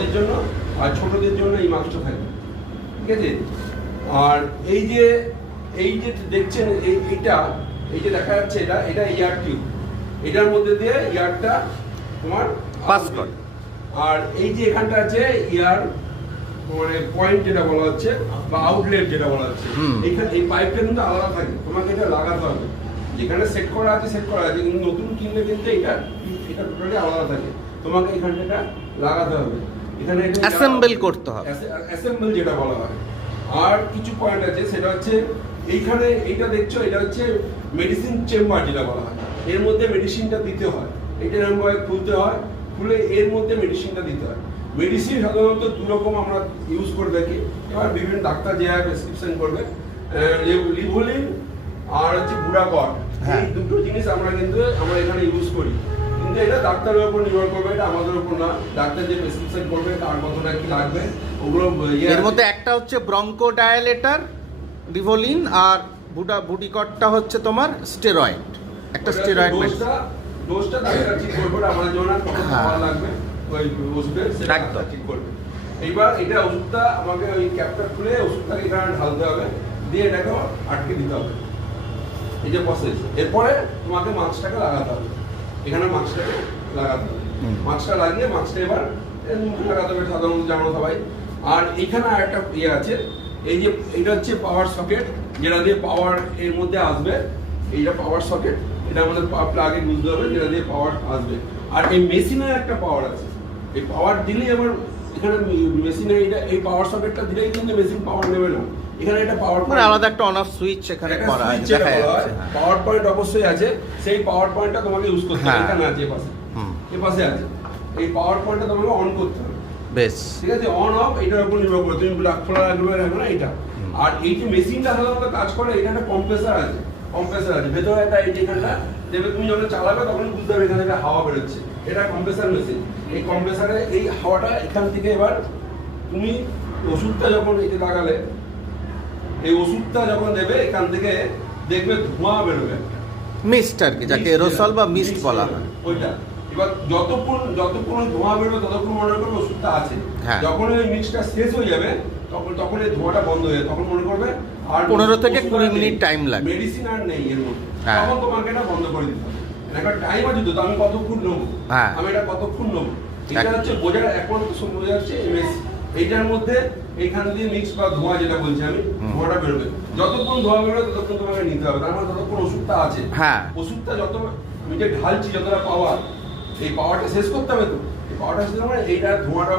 বড়দের জন্য, আর ছোটদের জন্য এই মাস্কটা থাকবে, ঠিক আছে। আর এই যে দেখছেন এই যে দেখা যাচ্ছে এটা এয়ার টিউব, এটার মধ্যে দিয়ে এয়ারটা তোমার পাস করে। আর এই যে এখানটা আছে এয়ার মানে পয়েন্ট যেটা বলা হচ্ছে বা আউটলেট যেটা বলা হচ্ছে, এইখানে এই পাইপটা কিন্তু আলাদা থাকে, তোমাকে এটা লাগাতে হবে। যেখানে সেট করা আছে কিন্তু নতুন কিনলে কিন্তু এটা টোটালি আলাদা থাকে, তোমাকে এখানটা লাগাতে হবে, এখানে অ্যাসেম্বল করতে হবে, অ্যাসেম্বল যেটা বলা হয়। আর কিছু পয়েন্ট আছে, সেটা হচ্ছে এইখানে এইটা দেখছো, এটা হচ্ছে মেডিসিন চেম্বার যেটা বলা হয়, এর মধ্যে মেডিসিনটা দিতে হয়, এটা এরকম খুলতে হয়, খুলে এর মধ্যে মেডিসিনটা দিতে হয়। মেডিসিন সাধারণত দু রকম আমরা ইউজ করে থাকি, এবার বিভিন্ন ডাক্তার যে প্রেসক্রিপশন করবে, লিভোলিন আর হচ্ছে বুড়াকট, এই দুটো জিনিস আমরা এখানে ইউজ করি, কিন্তু এটা ডাক্তারের উপর নির্ভর করবে, এটা আমাদের উপর না। ডাক্তার যে প্রেসক্রিপশন করবে তার কতটা কি লাগবে ওগুলো এর মধ্যে একটা হচ্ছে ব্রঙ্কোডায়ালেটর লিভোলিন, আর বুটিকটটা হচ্ছে তোমার স্টেরয়েড, একটা স্টেরয়েড ডোজটা ডাক্তার ঠিক করবে, আমাদের জন্য কত খাবার লাগবে ওই ওষুধের সেটা ডাক্তার ঠিক করবে। এইবার এটা ওষুধটা আমাকে ওই ক্যাপটা খুলে ওষুধটাকে এখানে ঢালতে হবে, দিয়ে এটাকে আটকে দিতে হবে, এই যে প্রসেস। এরপরে তোমাকে মাস্কটাকে লাগাতে হবে, এখানে মাস্কটাকে লাগাতে হবে, মাস্কটা লাগিয়ে মাস্কটা এবার মুখে লাগাতে হবে সাধারণত জানো সবাই। আর এখানে আরেকটা ইয়ে আছে, এই যে এটা হচ্ছে পাওয়ার সকেট, যেটা দিয়ে পাওয়ার এর মধ্যে আসবে, এইটা পাওয়ার সকেট, এটা আমাদের প্লাগে বুঝতে হবে যেটা দিয়ে পাওয়ার আসবে। আর এই মেশিনের একটা পাওয়ার আছে, এই পাওয়ার দিলেই আমার এখানে মেশিনে এই পাওয়ার সকেটটা দিলেই কিন্তু মেশিন পাওয়ার নেবে না, এখানে একটা পাওয়ার মানে আলাদা একটা অন অফ সুইচ এখানে করা আছে, দেখা যাচ্ছে। পাওয়ার পয়েন্ট অবশ্যই আছে, সেই পাওয়ার পয়েন্টটা তোমাকে ইউজ করতে হবে, এখানে আছে পাশে আছে, এই পাওয়ার পয়েন্টটা তোমাকে অন করতে হবে, বেশ, ঠিক আছে। অন অফ এটার উপর নির্ভর করে তুমি খোলা রাখবে না এটা। আর এই যে মেশিনটা সাধারণত কাজ করে, এটা একটা কম্প্রেসার আছে, ভেতরে একটা এই যেখানটা দেবে, তুমি যখন চালাবে তখন বুঝতে হবে এখানে একটা হাওয়া বেরোচ্ছে, এটা কম্প্রেসার মেশিন। এই কম্প্রেসারে এই হাওয়াটা এখান থেকে এবার তুমি ওষুধটা যখন এই যে লাগালে, এই ওষুধটা যখন দেবে এখান থেকে দেখবে ধোঁয়া বেরোবে, মিস্ট আর কি, যাকে এরোসল বা মিস্ট বলা হয় ওইটা। এবার যতক্ষণ ধোঁয়া বেরোবে ততক্ষণ মনে করবে ওষুধটা আছে, যখন ওই মিক্সটা শেষ হয়ে যাবে তখন এই ধোঁয়াটা বন্ধ হয়ে যাবে, তখন মনে করবে আর 15 থেকে 20 মিনিট টাইম লাগে, মেডিসিন আর নেই এর মধ্যে, তখন তোমাকে এটা বন্ধ করে দিতে হবে। একটা টাইম আছে তো, আমি কতক্ষণ নেবো, আমি এটা কতক্ষণ নেবো, এটা হচ্ছে বোঝার একমাত্র বোঝা যাচ্ছে এমএসি। এইটার মধ্যে এইখান দিয়ে মিক্স বা ধোঁয়া যেটা বলছি আমি, ধোঁয়াটা বেরোবে, যতক্ষণ ধোঁয়া বেরোবে ততক্ষণ তোমাকে নিতে হবে, তার মানে ততক্ষণ ওষুধটা আছে। ওষুধটা যত আমি যে ঢালছি, যতটা পাওয়ার, এই পাওয়ারটা শেষ করতে হবে তো, এই পাওয়ারটা শেষ করে এইটা ধোঁয়াটা